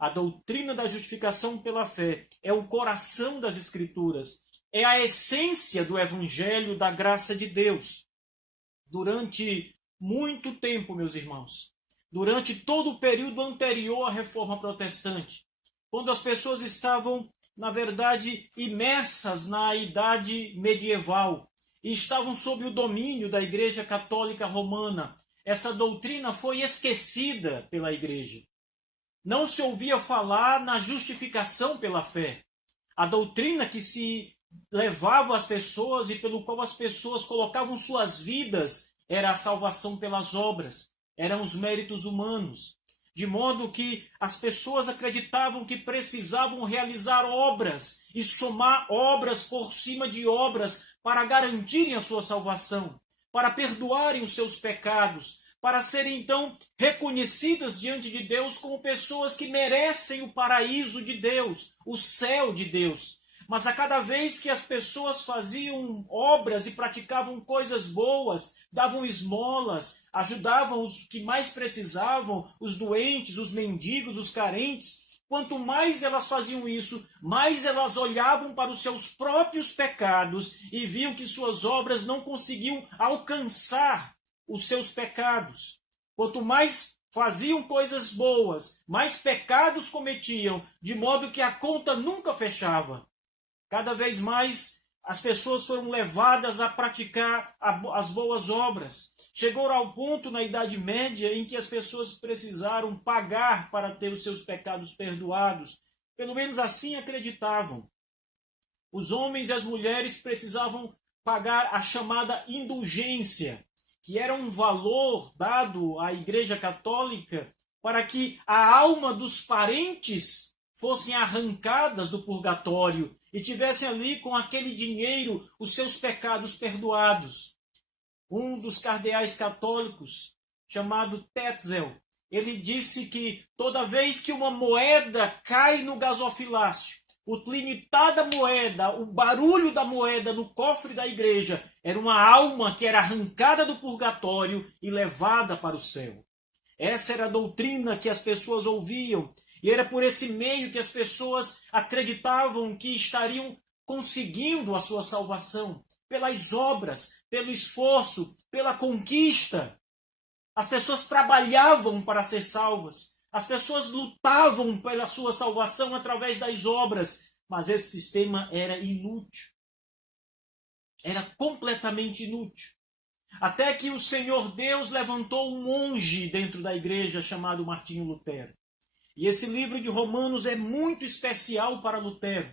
A doutrina da justificação pela fé é o coração das Escrituras, é a essência do Evangelho da graça de Deus. Durante muito tempo, meus irmãos, durante todo o período anterior à Reforma Protestante, quando as pessoas estavam, na verdade, imersas na Idade Medieval e estavam sob o domínio da Igreja Católica Romana, essa doutrina foi esquecida pela Igreja. Não se ouvia falar na justificação pela fé. A doutrina que se levava às pessoas e pelo qual as pessoas colocavam suas vidas era a salvação pelas obras, eram os méritos humanos. De modo que as pessoas acreditavam que precisavam realizar obras e somar obras por cima de obras para garantirem a sua salvação, para perdoarem os seus pecados, para serem então reconhecidas diante de Deus como pessoas que merecem o paraíso de Deus, o céu de Deus. Mas a cada vez que as pessoas faziam obras e praticavam coisas boas, davam esmolas, ajudavam os que mais precisavam, os doentes, os mendigos, os carentes, quanto mais elas faziam isso, mais elas olhavam para os seus próprios pecados e viam que suas obras não conseguiam alcançar os seus pecados. Quanto mais faziam coisas boas, mais pecados cometiam, de modo que a conta nunca fechava. Cada vez mais as pessoas foram levadas a praticar as boas obras. Chegou ao ponto na Idade Média em que as pessoas precisaram pagar para ter os seus pecados perdoados. Pelo menos assim acreditavam. Os homens e as mulheres precisavam pagar a chamada indulgência, que era um valor dado à Igreja Católica para que a alma dos parentes fossem arrancadas do purgatório e tivessem ali com aquele dinheiro os seus pecados perdoados. Um dos cardeais católicos, chamado Tetzel, ele disse que toda vez que uma moeda cai no gasofilácio, o tinitar da moeda, o barulho da moeda no cofre da igreja, era uma alma que era arrancada do purgatório e levada para o céu. Essa era a doutrina que as pessoas ouviam, e era por esse meio que as pessoas acreditavam que estariam conseguindo a sua salvação, pelas obras, pelo esforço, pela conquista. As pessoas trabalhavam para ser salvas, as pessoas lutavam pela sua salvação através das obras, mas esse sistema era inútil. Era completamente inútil. Até que o Senhor Deus levantou um monge dentro da igreja chamado Martinho Lutero. E esse livro de Romanos é muito especial para Lutero,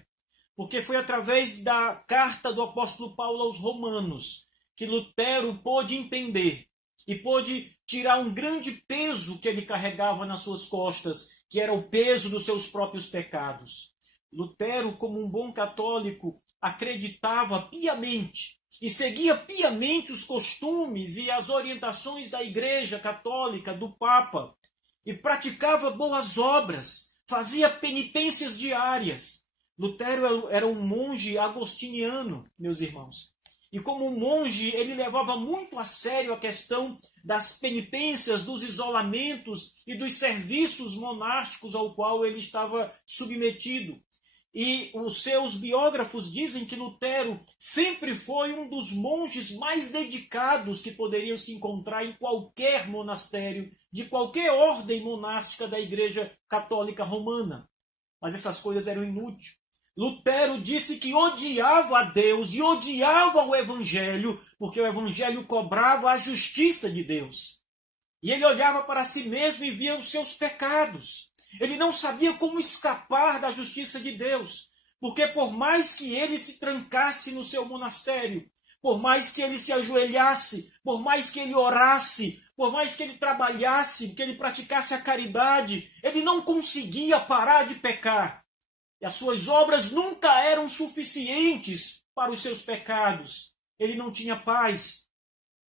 porque foi através da carta do apóstolo Paulo aos Romanos que Lutero pôde entender e pôde tirar um grande peso que ele carregava nas suas costas, que era o peso dos seus próprios pecados. Lutero, como um bom católico, acreditava piamente e seguia piamente os costumes e as orientações da Igreja Católica, do Papa, e praticava boas obras, fazia penitências diárias. Lutero era um monge agostiniano, meus irmãos. E como monge, ele levava muito a sério a questão das penitências, dos isolamentos e dos serviços monásticos ao qual ele estava submetido. E os seus biógrafos dizem que Lutero sempre foi um dos monges mais dedicados que poderiam se encontrar em qualquer monastério, de qualquer ordem monástica da Igreja Católica Romana. Mas essas coisas eram inúteis. Lutero disse que odiava a Deus e odiava o Evangelho, porque o Evangelho cobrava a justiça de Deus. E ele olhava para si mesmo e via os seus pecados. Ele não sabia como escapar da justiça de Deus, porque por mais que ele se trancasse no seu monastério, por mais que ele se ajoelhasse, por mais que ele orasse, por mais que ele trabalhasse, que ele praticasse a caridade, ele não conseguia parar de pecar. E as suas obras nunca eram suficientes para os seus pecados. Ele não tinha paz.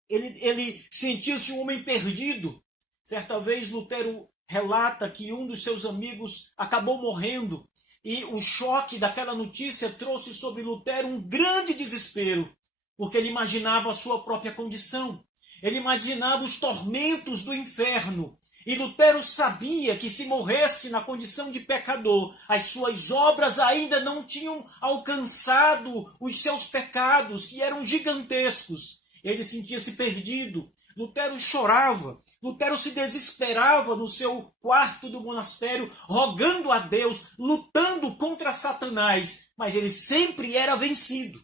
Ele sentia-se um homem perdido. Certa vez Lutero relata que um dos seus amigos acabou morrendo e o choque daquela notícia trouxe sobre Lutero um grande desespero, porque ele imaginava a sua própria condição. Ele imaginava os tormentos do inferno. E Lutero sabia que se morresse na condição de pecador, as suas obras ainda não tinham alcançado os seus pecados, que eram gigantescos. Ele sentia-se perdido. Lutero chorava. Lutero se desesperava no seu quarto do monastério, rogando a Deus, lutando contra Satanás. Mas ele sempre era vencido.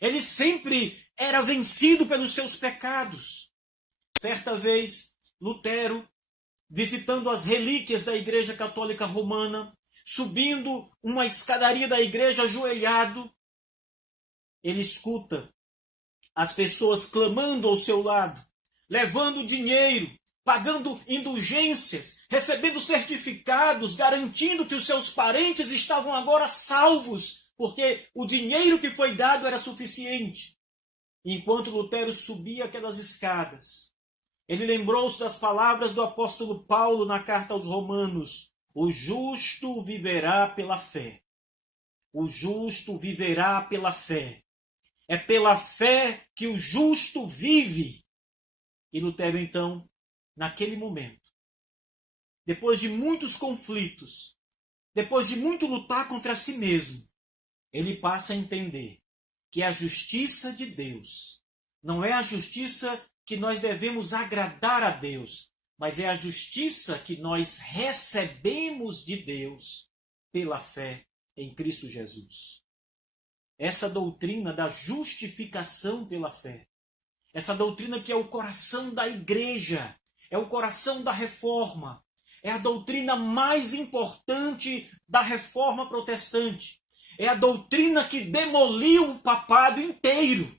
Ele sempre era vencido pelos seus pecados. Certa vez, Lutero, visitando as relíquias da Igreja Católica Romana, subindo uma escadaria da igreja ajoelhado, ele escuta as pessoas clamando ao seu lado, levando dinheiro, pagando indulgências, recebendo certificados, garantindo que os seus parentes estavam agora salvos, porque o dinheiro que foi dado era suficiente. Enquanto Lutero subia aquelas escadas, ele lembrou-se das palavras do apóstolo Paulo na carta aos Romanos: o justo viverá pela fé. O justo viverá pela fé. É pela fé que o justo vive. E Lutero, então, naquele momento, depois de muitos conflitos, depois de muito lutar contra si mesmo, ele passa a entender que a justiça de Deus não é a justiça que nós devemos agradar a Deus, mas é a justiça que nós recebemos de Deus pela fé em Cristo Jesus. Essa doutrina da justificação pela fé, essa doutrina que é o coração da igreja, é o coração da reforma, é a doutrina mais importante da reforma protestante, é a doutrina que demoliu o papado inteiro.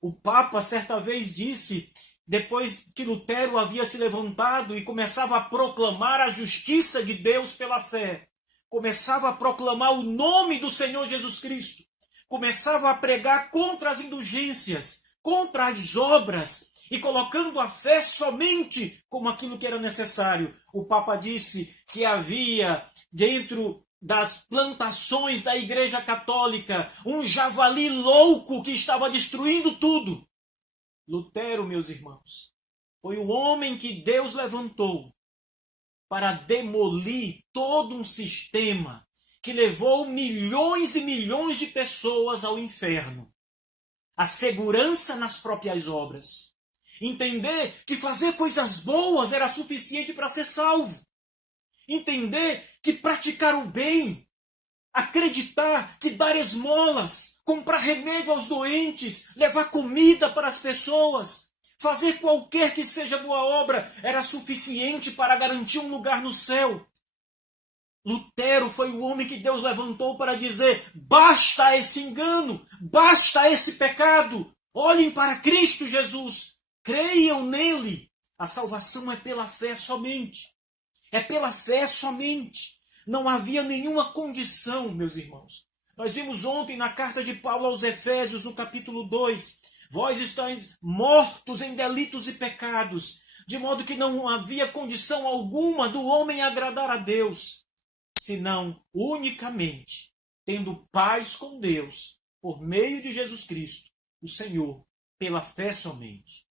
O Papa certa vez disse, depois que Lutero havia se levantado e começava a proclamar a justiça de Deus pela fé, começava a proclamar o nome do Senhor Jesus Cristo, começava a pregar contra as indulgências, contra as obras, e colocando a fé somente como aquilo que era necessário. O Papa disse que havia dentro das plantações da Igreja Católica um javali louco que estava destruindo tudo. Lutero, meus irmãos, foi o homem que Deus levantou para demolir todo um sistema que levou milhões e milhões de pessoas ao inferno. A segurança nas próprias obras. Entender que fazer coisas boas era suficiente para ser salvo. Entender que praticar o bem, acreditar que dar esmolas, comprar remédio aos doentes, levar comida para as pessoas, fazer qualquer que seja boa obra era suficiente para garantir um lugar no céu. Lutero foi o homem que Deus levantou para dizer: basta esse engano, basta esse pecado, olhem para Cristo Jesus, creiam nele. A salvação é pela fé somente. É pela fé somente. Não havia nenhuma condição, meus irmãos. Nós vimos ontem na carta de Paulo aos Efésios, no capítulo 2, vós estáis mortos em delitos e pecados, de modo que não havia condição alguma do homem agradar a Deus, senão unicamente tendo paz com Deus, por meio de Jesus Cristo, o Senhor, pela fé somente.